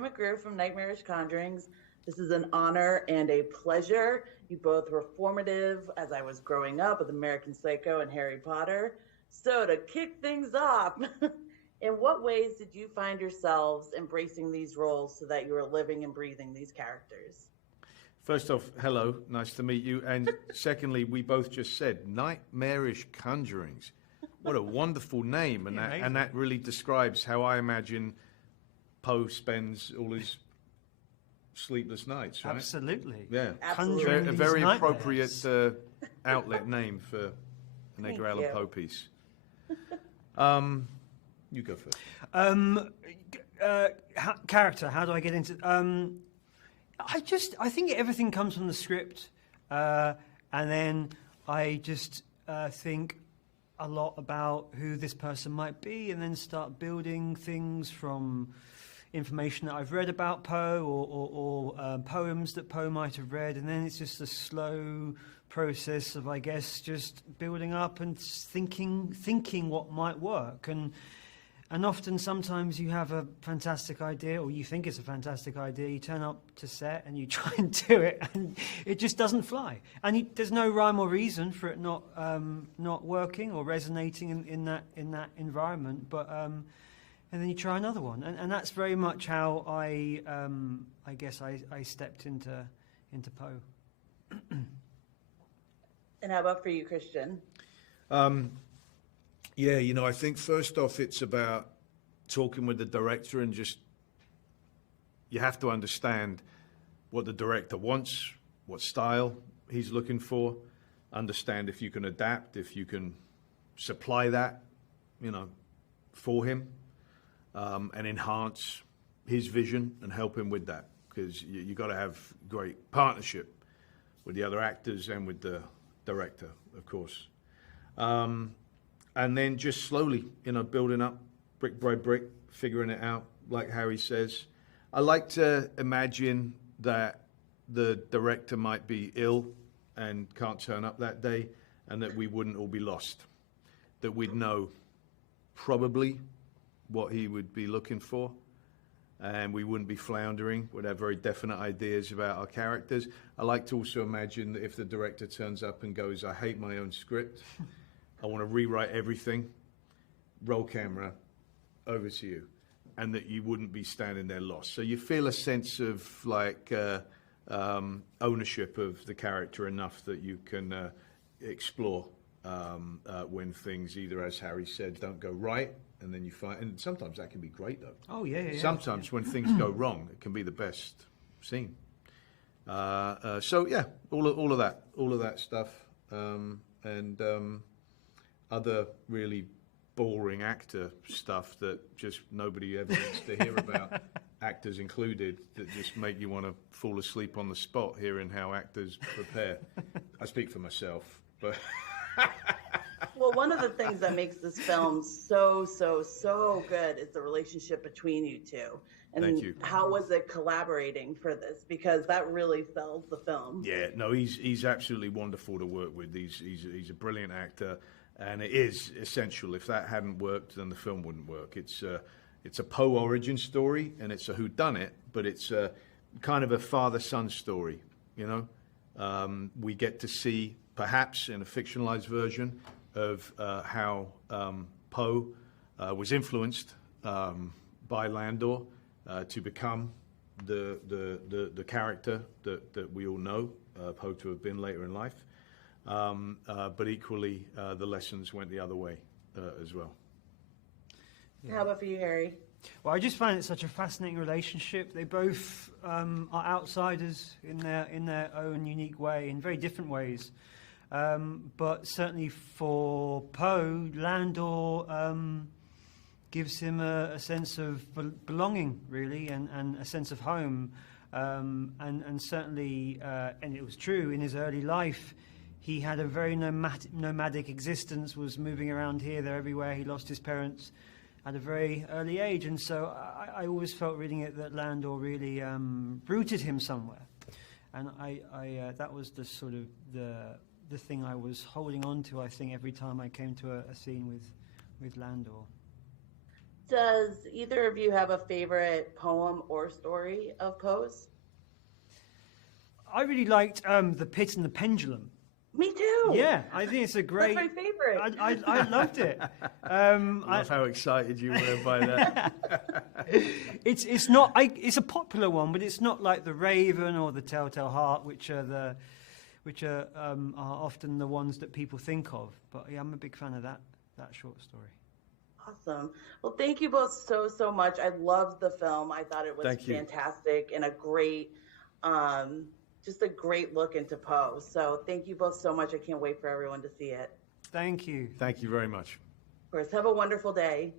McGrew from Nightmarish Conjurings. This is an honor and a pleasure. You both were formative as I was growing up with American Psycho and Harry Potter. So, to kick things off, in what ways did you find yourselves embracing these roles so that you were living and breathing these characters? First off, hello, nice to meet you. And secondly, we both just said Nightmarish Conjurings. What a wonderful name, and that really describes how I imagine Poe spends all his sleepless nights, right? Absolutely. Yeah. Absolutely. A very appropriate outlet name for an Edgar Allan Poe piece. You go first. Character, how do I get into... I think everything comes from the script, and then I just think a lot about who this person might be, and then start building things from information that I've read about Poe or poems that Poe might have read, and then it's just a slow process of, I guess, just building up and thinking what might work. And often, sometimes you have a fantastic idea, or you think it's a fantastic idea, you turn up to set and you try and do it, and it just doesn't fly. And there's no rhyme or reason for it not working or resonating in that environment. But and then you try another one, and that's very much how I guess I stepped into Poe. And how about for you, Christian? Yeah, I think first off, it's about talking with the director, and just, you have to understand what the director wants, what style he's looking for, understand if you can adapt, if you can supply that, for him, and enhance his vision and help him with that, because you got to have great partnership with the other actors and with the director, of course. And then just slowly, building up brick by brick, figuring it out, like Harry says. I like to imagine that the director might be ill and can't turn up that day, and that we wouldn't all be lost. That we'd know probably what he would be looking for, and we wouldn't be floundering. We'd have very definite ideas about our characters. I like to also imagine that if the director turns up and goes, I hate my own script, I want to rewrite everything, roll camera, over to you, and that you wouldn't be standing there lost. So you feel a sense of ownership of the character enough that you can explore when things, either, as Harry said, don't go right, and then you find, and sometimes that can be great though. Oh yeah. Sometimes when things go wrong, it can be the best scene. So yeah, all of that stuff, and other really boring actor stuff that just nobody ever wants to hear about, actors included, that just make you want to fall asleep on the spot hearing how actors prepare. I speak for myself, but... Well, one of the things that makes this film so good is the relationship between you two. And Thank you. How was it collaborating for this? Because that really sells the film. Yeah, no, he's absolutely wonderful to work with. He's a brilliant actor, and it is essential. If that hadn't worked, then the film wouldn't work. It's a Poe origin story, and it's a whodunit, but it's a kind of a father-son story. We get to see, perhaps in a fictionalized version, of how Poe was influenced by Landor to become the character that we all know Poe to have been later in life. But equally, the lessons went the other way as well. Yeah. How about for you, Harry? Well, I just find it such a fascinating relationship. They both are outsiders in their own unique way, in very different ways. But certainly for Poe, Landor gives him a sense of belonging, really, and a sense of home. And certainly, and it was true, in his early life, he had a very nomadic existence, was moving around here, there, everywhere. He lost his parents at a very early age. And so I always felt reading it that Landor really rooted him somewhere. And that was the sort of the thing I was holding on to, I think, every time I came to a scene with Landor. Does either of you have a favorite poem or story of Poe's? I really liked The Pit and the Pendulum. Me too. Yeah, I think it's a great. That's my favorite. I loved it. I love how excited you were by that. It's not. It's a popular one, but it's not like The Raven or The Telltale Heart, which are often the ones that people think of. But yeah, I'm a big fan of that short story. Awesome. Well, thank you both so much. I loved the film. I thought it was fantastic and a great, just a great look into Poe. So thank you both so much. I can't wait for everyone to see it. Thank you. Thank you very much. Of course, have a wonderful day.